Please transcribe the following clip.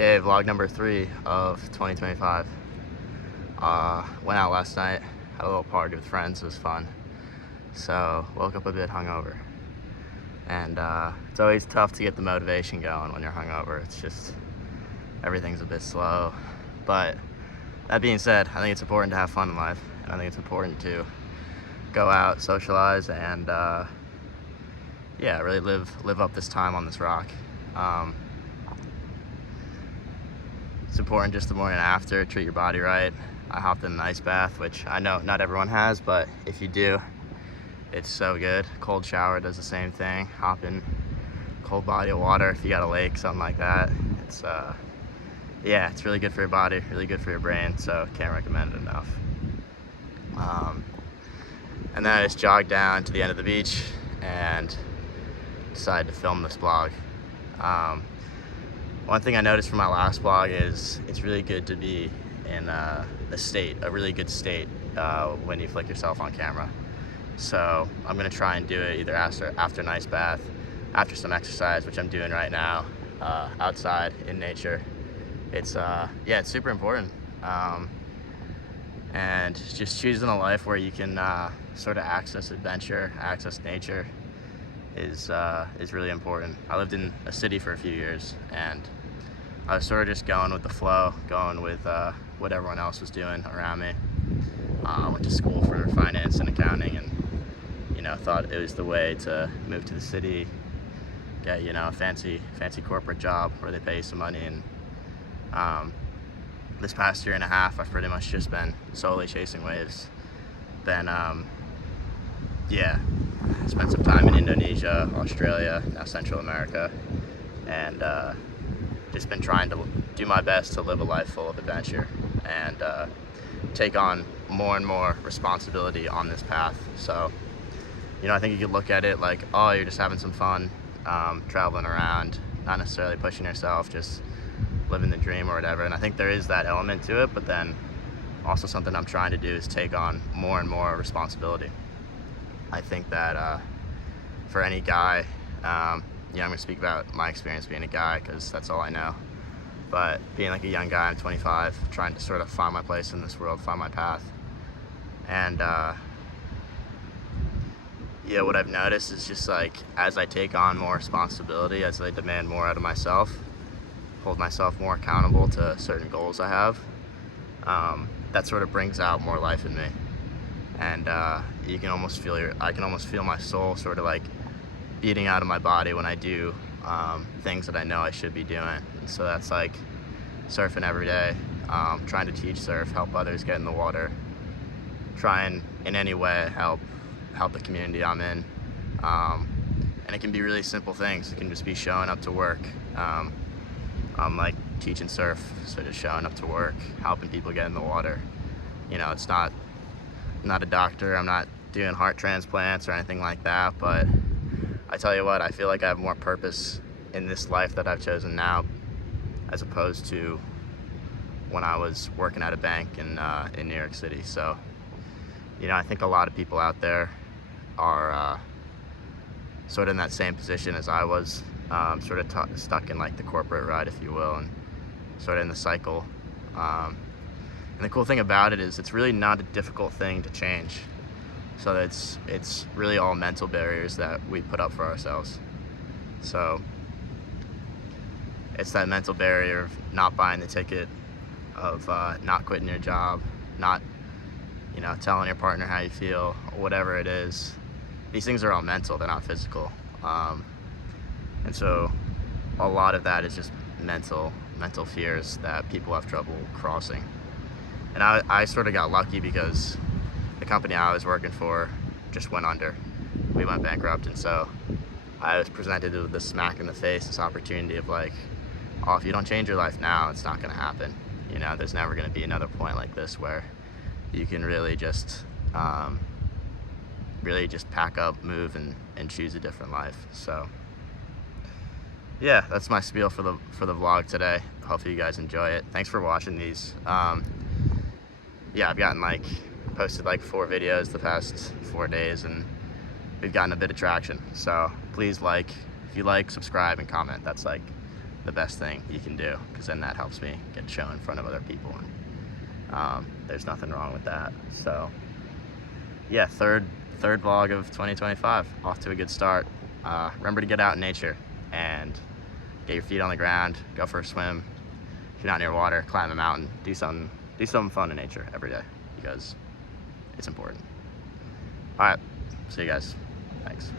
Okay, vlog number 3 of 2025. Went out last night, had a little party with friends, it was fun. So, woke up a bit hungover. And it's always tough to get the motivation going when you're hungover. It's just, everything's a bit slow. But that being said, I think it's important to have fun in life. And I think it's important to go out, socialize, and yeah, really live up this time on this rock. It's important just the morning after, treat your body right. I hopped in an ice bath, which I know not everyone has, but if you do, it's so good. Cold shower does the same thing. Hop in cold body of water if you got a lake, something like that. It's yeah, it's really good for your body, really good for your brain, so can't recommend it enough. And then I just jogged down to the end of the beach and decided to film this vlog. One thing I noticed from my last vlog is it's really good to be in a really good state when you flick yourself on camera. So I'm gonna try and do it either after an ice bath, after some exercise, which I'm doing right now, outside in nature. It's yeah, it's super important. And just choosing a life where you can sort of access adventure, access nature is really important. I lived in a city for a few years, and I was sort of just going with the flow, going with what everyone else was doing around me. I went to school for finance and accounting, and thought it was the way to move to the city, get a fancy corporate job where they pay you some money. And this past year and a half, I've pretty much just been solely chasing waves. Then yeah, spent some time in Indonesia, Australia, now Central America, and just been trying to do my best to live a life full of adventure and take on more and more responsibility on this path. So, I think you could look at it like, oh, you're just having some fun, traveling around, not necessarily pushing yourself, just living the dream or whatever. And I think there is that element to it, but then also something I'm trying to do is take on more and more responsibility. I think that for any guy, I'm going to speak about my experience being a guy because that's all I know. But being like a young guy, I'm 25, trying to sort of find my place in this world, find my path. And yeah, what I've noticed is just like, as I take on more responsibility, as I demand more out of myself, hold myself more accountable to certain goals I have, that sort of brings out more life in me. And you can almost feel I can almost feel my soul sort of like beating out of my body when I do things that I know I should be doing. And so that's like surfing every day, trying to teach surf, help others get in the water, trying in any way help the community I'm in. And it can be really simple things. It can just be showing up to work. I'm like teaching surf, so just showing up to work, helping people get in the water. It's not, I'm not a doctor, I'm not doing heart transplants or anything like that, but I tell you what, I feel like I have more purpose in this life that I've chosen now as opposed to when I was working at a bank in New York City. So, I think a lot of people out there are sort of in that same position as I was, sort of stuck in like the corporate rut, if you will, and sort of in the cycle. And the cool thing about it is it's really not a difficult thing to change. So it's really all mental barriers that we put up for ourselves. So it's that mental barrier of not buying the ticket, of not quitting your job, not telling your partner how you feel, or whatever it is. These things are all mental, they're not physical. And so a lot of that is just mental fears that people have trouble crossing. And I sort of got lucky because the company I was working for just went under. We went bankrupt, and so I was presented with this smack in the face, this opportunity of like, oh, if you don't change your life now, it's not gonna happen. There's never gonna be another point like this where you can really just pack up, move, and choose a different life. So yeah, that's my spiel for the vlog today. Hopefully you guys enjoy it. Thanks for watching these. Yeah, I've gotten posted 4 videos the past 4 days, and we've gotten a bit of traction. So please if you like, subscribe, and comment. That's the best thing you can do, because then that helps me get shown in front of other people. And there's nothing wrong with that. So yeah, third vlog of 2025, off to a good start. Remember to get out in nature and get your feet on the ground, go for a swim. If you're not near water, climb a mountain, do something fun in nature every day, because it's important. All right, see you guys. Thanks.